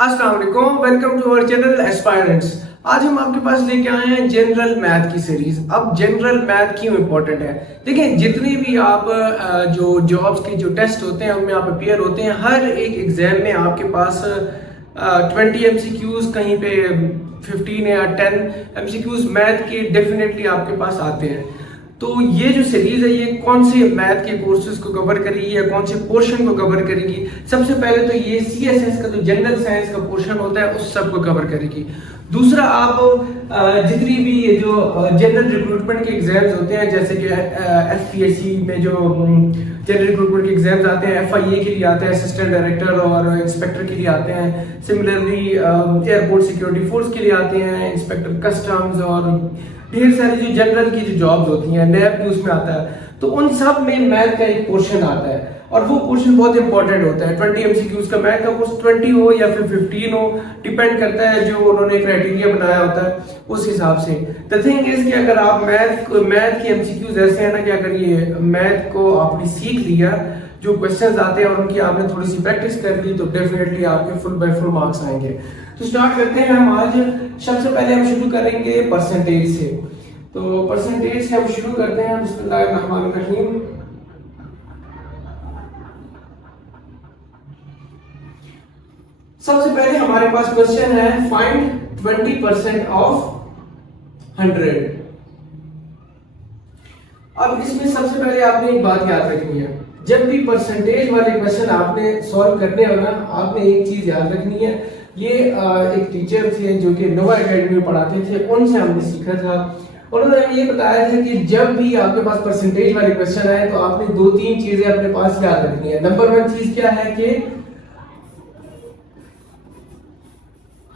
अस्सलाम वालेकुम, welcome to our channel aspirants. आज हम आपके पास लेके आए हैं जनरल मैथ की सीरीज। अब जनरल मैथ क्यों इम्पोर्टेंट है? देखिए, जितने भी आप जो जॉब्स के जो टेस्ट होते हैं उनमें आप अपियर होते हैं, हर एक एग्जाम में आपके पास 20 MCQs, कहीं पे 15 या 10 MCQs मैथ के डेफिनेटली आपके पास आते हैं। तो ये जो सीरीज है ये कौन से मैथ के कोर्सेज को कवर करेगी या कौन से पोर्शन को कवर करेगी? सबसे पहले तो ये CSS का जो जनरल साइंस का पोर्शन होता है उस सब को कवर करेगी। दूसरा, आप जितनी भी ये जो जनरल रिक्रूटमेंट के एग्जाम्स होते हैं, जैसे कि FPSC में जो जनरल रिक्रूटमेंट के एग्जाम्स आते हैं, FIA के लिए आते हैं, असिस्टेंट डायरेक्टर और इंस्पेक्टर के लिए आते हैं। सिमिलरली एयरपोर्ट सिक्योरिटी फोर्स के लिए आते हैं, इंस्पेक्टर कस्टम्स, और ढेर सारी जो जनरल की जो जॉब्स होती हैं, नैब भी उसमें आता है। तो उन सब में मैथ का एक पोर्शन आता है और वो पोर्शन बहुत इंपॉर्टेंट होता है। 20 MCQs का मैथ का कोर्स 20 हो या फिर 15 हो, डिपेंड करता है जो उन्होंने क्राइटेरिया बनाया होता है उस हिसाब से। द थिंग इज कि अगर आप मैथ की MCQs ऐसे है ना कि अगर ये मैथ को आपने सीख लिया, जो क्वेश्चंस आते हैं और उनकी आपने थोड़ी सी प्रैक्टिस कर ली, तो डेफिनेटली आपके फुल बाय फुल मार्क्स आएंगे। तो स्टार्ट करते हैं हम आज। सबसे पहले हम शुरू करेंगे परसेंटेज से। तो परसेंटेज से हम शुरू करते हैं। बिस्मिल्लाहिर्रहमानिर्रहीम। सबसे पहले हमारे पास क्वेश्चन है, फाइंड 20% ऑफ 100। अब इसमें सबसे पहले आपने एक बात याद रखनी है, जब भी परसेंटेज वाले क्वेश्चन आपने सॉल्व करने हो ना, आपने एक चीज याद रखनी है। ये एक टीचर थे जो कि नोवा एकेडमी में पढ़ाते थे, उनसे हमने सीखा था। उन्होंने हमें ये बताया था कि जब भी आपके पास परसेंटेज वाले क्वेश्चन आए तो आपने 2-3 चीजें अपने पास याद रखनी है। नंबर 1 चीज क्या है कि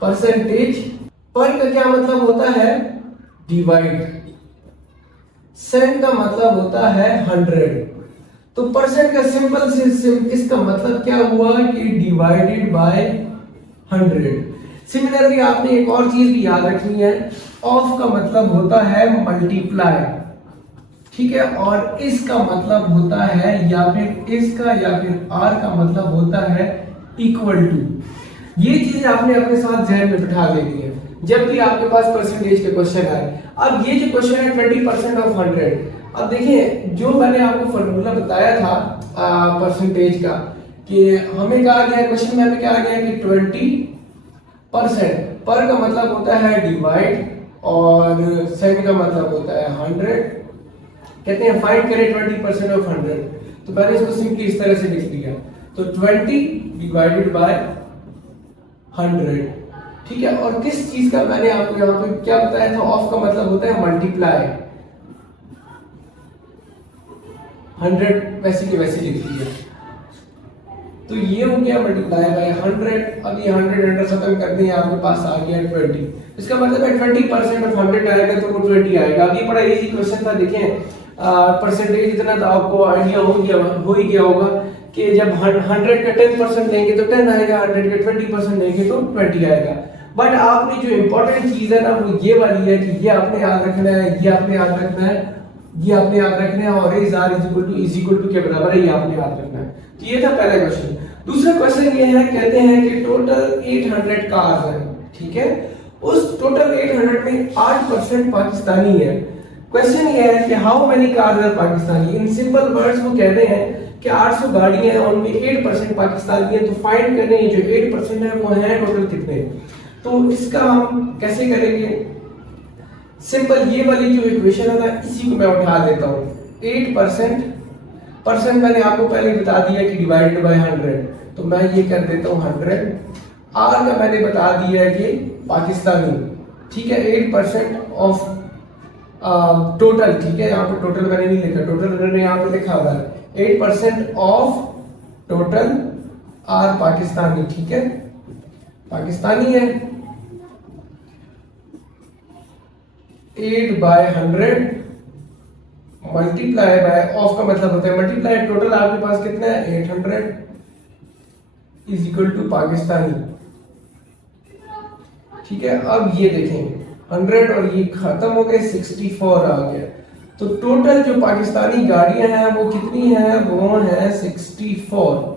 परसेंटेज पर का क्या मतलब होता है? डिवाइड। सेंट का मतलब होता है 100। तो परसेंट का सिंपल से इसका मतलब क्या हुआ कि डिवाइडेड बाय 100। सिमिलरली आपने एक और चीज भी याद रखनी है, ऑफ का मतलब होता है मल्टीप्लाई, ठीक है, और इसका मतलब होता है या फिर इसका या फिर आर का मतलब होता है इक्वल टू। ये चीज आपने अपने साथ जहन में बिठा लेनी है जब भी आपके पास परसेंटेज के क्वेश्चन आए। अब ये जो क्वेश्चन है 20% ऑफ 100, अब देखिए जो मैंने आपको फॉर्मूला बताया था परसेंटेज का, कि हमें कहा गया क्वेश्चन में हमें क्या आ गया कि 20% पर का मतलब होता है डिवाइड और सेंट का मतलब होता है 100। कहते हैं फाइंड करें 20% ऑफ 100। तो मैंने इसको सिंपली इस तरह से लिख दिया, तो 20 डिवाइडेड बाय 100, ठीक है। और किस चीज का मैंने आपको यहाँ पे क्या बताया था? ऑफ का मतलब होता है मल्टीप्लाई। 100 वैसे के वैसे लिख दिया, तो ये हो गया मल्टीप्लाई बाय 100। अब ये 100 खत्म कर दिए, आपके पास आ गया 20। इसका मतलब है 20% ऑफ 100 आएगा तो वो 20 आएगा। अब ये बड़ा इजी क्वेश्चन था। देखें, परसेंटेज इतना तो आपको आइडिया हो ही गया होगा कि जब 100 का 10% लेंगे तो 10 आएगा, 100 का 20% लेंगे तो 20 आएगा। बट आपने जो इंपॉर्टेंट चीज है ना वो ये वाली है कि ये आपने याद रखना है, ये आपने याद रखना है, ये आपने याद रखना है, और is are is equal to के बराबर है, ये आपने याद रखना है। तो ये था पहला क्वेश्चन। दूसरा क्वेश्चन ये है, कहते हैं कि टोटल 800 कार्स हैं, ठीक है। उस टोटल 800 में 8% पाकिस्तानी है। क्वेश्चन ये है कि how many cars are Pakistani. In simple words वो कह रहे हैं कि 800 गाड़ियां हैं, उनमें 8% पाकिस्तानी है। तो फाइंड करने ये जो 8% है वो है टोटल कितने। तो इसका हम कैसे करेंगे? सिंपल ये वाली जो इक्वेशन है ना, इसी को मैं उठा लेता हूँ। 8% मैंने आपको पहले बता दिया कि डिवाइडेड बाय 100, तो मैं ये कर देता हूँ 100। आर का मैंने बता दिया कि पाकिस्तानी, ठीक है। 8% ऑफ टोटल, ठीक है। यहाँ पे टोटल मैंने नहीं लिखा, टोटल मैंने यहाँ पे लिखा हुआ है 8% ऑफ टोटल आर पाकिस्तानी, ठीक है, पाकिस्तानी है। 8 बाय 100 मल्टीप्लाई बाय, ऑफ का मतलब होता है मल्टीप्लाई, टोटल आपके पास कितना है 800 इज इक्वल टू पाकिस्तानी, ठीक है। अब ये देखें 100 और ये खत्म हो गए, 64 आ गया। तो टोटल जो पाकिस्तानी गाड़ियां हैं वो कितनी है? वो है 64।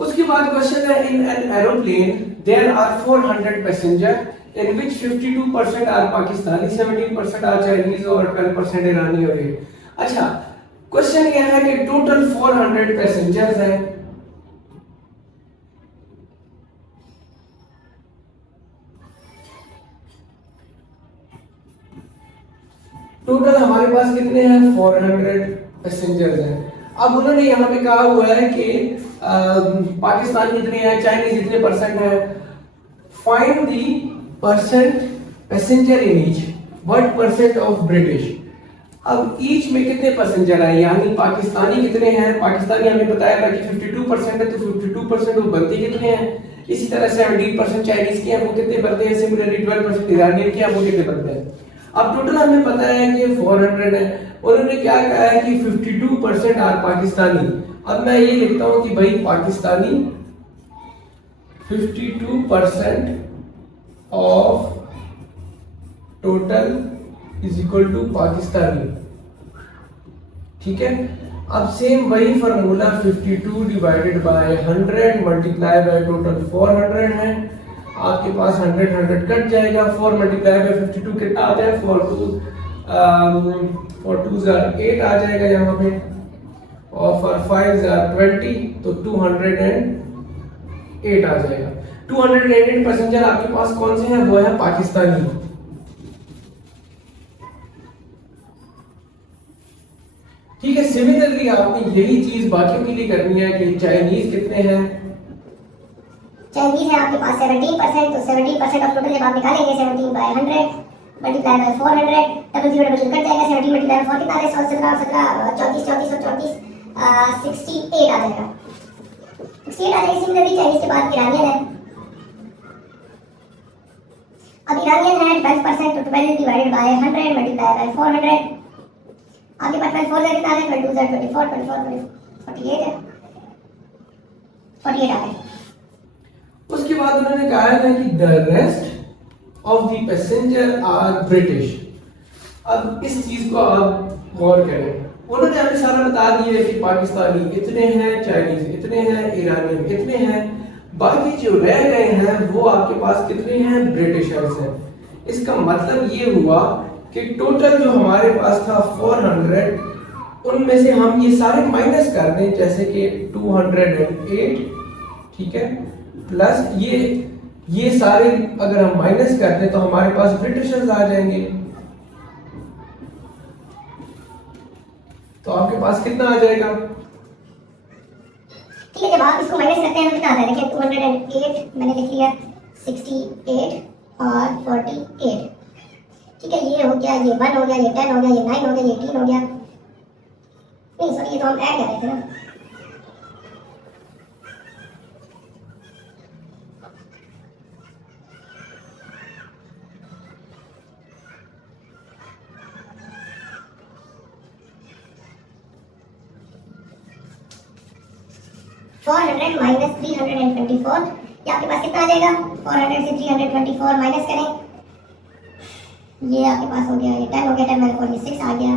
उसके बाद क्वेश्चन है, in an aeroplane there are 400 passenger in which 52% are Pakistani, 17% are Chinese और 12% ईरानी और ये। अच्छा, क्वेश्चन ये है कि टोटल 400 पैसेंजर्स हैं, टोटल हमारे पास कितने हैं 400 पैसेंजर्स हैं। अब उन्होंने यहाँ पे कहा हुआ है कि पाकिस्तान कितने हैं, चाइनीज इतने परसेंट है। Find the percent passenger in each, what percent of British. अब ईच में कितने पैसेंजर हैं, यानी पाकिस्तानी कितने हैं। पाकिस्तानी हमें बताया था कि 52% है, तो 52% वो बनते कितने हैं। इसी तरह 17% चाइनीज के हैं, वो कितने बनते हैं। सिमिलरली 12% ईरानियन के हैं, वो कितने बनते हैं। अब टोटल हमें पता है कि 400 है, उन्होंने क्या कहा है कि 52% आर पाकिस्तानी। अब मैं ये लिखता हूं कि भाई Pakistani 52% of total is equal to Pakistani, ठीक है। अब सेम वही formula 52 divided by 100 multiply by total 400 है। आपके पास 100 कट जाएगा, 4 मल्टीप्लाई बाय 52 कितना आता है, 4 2 8 आ जाएगा यहाँ पे, और 5 20, तो 208 आ जाएगा। 208 पैसेंजर आपके पास कौन से हैं, वो है पाकिस्तानी। ठीक है, सिमिलरली आपने यही चीज बाकियों के लिए करनी है कि चाइनीज कितने हैं। चाइनीज है आपके पास 17%, तो 17% ऑफ टोटल जब आप निकालेंगे 17 by 100 multiply by 400, double zero cut जाएगा। 17 मल्टीप्लाई 4 कितना आ रहा है, 17 34 34 और 34 68 आ जाएगा। 68 आ जाएगा। सिमिलरली चाइनीज के बाद ईरानियन है। अब ईरानियन है 12%, तो 12 डिवाइडेड बाय 100 मल्टीप्लाई बाय 400, आपके पास 4 कितना आ रहा है, 22 24 24 48 है, 48 आ गए। उसके बाद उन्होंने कहा है कि the rest of the passenger are British. अब इस चीज को आप गौर करें, उन्होंने हमें सारा बता दिया है कि पाकिस्तानी इतने हैं, चाइनीज इतने हैं, ईरानियन इतने हैं, बाकी जो रह गए हैं वो आपके पास कितने हैं, ब्रिटिशर्स हैं। इसका मतलब ये हुआ कि टोटल जो हमारे पास था 400, उनमें से हम ये सारे माइनस कर दें, जैसे कि 208, ठीक है, प्लस ये सारे अगर हम माइनस कर दें तो हमारे पास ब्रिटिशर्स आ जाएंगे। तो आपके पास कितना आ जाएगा, ठीक है। जब आप इसको माइनस करते हैं तो कितना आता है, देखिए 208 मैंने लिख लिया, 68 और 48, ठीक है। ये हो गया, ये 1 हो गया, ये 10 हो गया, ये 9 हो गया, ये 18 हो गया। नहीं सॉरी, ये तो हम ऐड कर रहे थे ना। माइनस 324, ये आपके पास कितना आ जाएगा, 400 से 324 माइनस करें, ये आपके पास हो गया, ये 10 हो गया, 10 माइनस 4 ये 6 आ गया,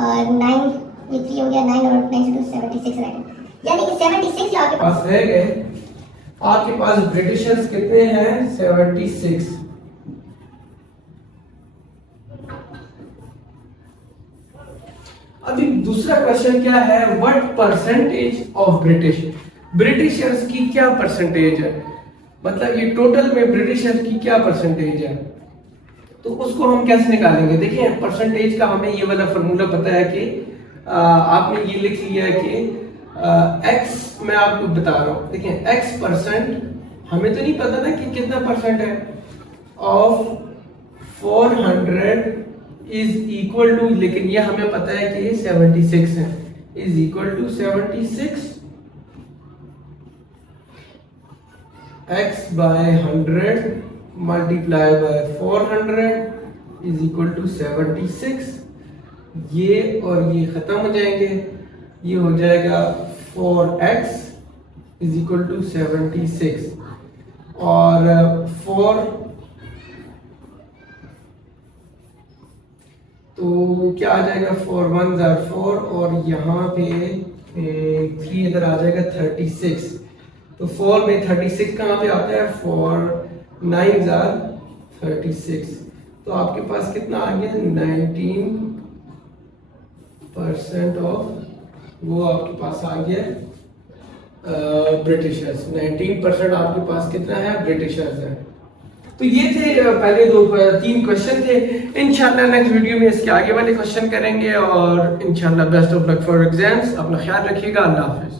और 9 ये 3 हो गया, 9 और 9 से 76 रह गए, यानी कि 76 जो आपके पास रह गए। आपके पास ब्रिटिशर्स कितने हैं, 76। अभी दूसरा क्वेश्चन क्या है, व्हाट परसेंटेज ऑफ ब्रिटिशर्स की क्या परसेंटेज है, मतलब ये टोटल में ब्रिटिशर्स की क्या परसेंटेज है। तो उसको हम कैसे निकालेंगे, देखिए परसेंटेज का हमें ये वाला फॉर्मूला पता है कि आपने ये लिख लिया है कि एक्स, मैं आपको बता रहा हूँ, देखिए x%, हमें तो नहीं पता ना कि कितना परसेंट है, ऑफ 400 इज इक्वल टू, लेकिन ये हमें पता है कि ये 76 है, is equal to 76 x by 100 multiply by 400 is equal to 76। ये और ये खत्म हो जाएंगे, ये हो जाएगा 4x इज इक्वल टू 76, और 4 तो क्या आ जाएगा, 4 1 4, और यहाँ पे 3 इधर आ जाएगा 36, तो 4 में 36 कहाँ पे आता है? 4 9 are 36, तो आपके पास कितना आ गया? 19% ऑफ, वो आपके पास आ गया ब्रिटिशर्स। 19% आपके पास कितना है? ब्रिटिशर्स है। तो ये थे पहले 3 क्वेश्चन थे। इंशाल्लाह नेक्स्ट वीडियो में इसके आगे वाले क्वेश्चन करेंगे, और इंशाल्लाह best of luck for exams. अपना ख्याल रखिएगा। अल्लाह हाफिज।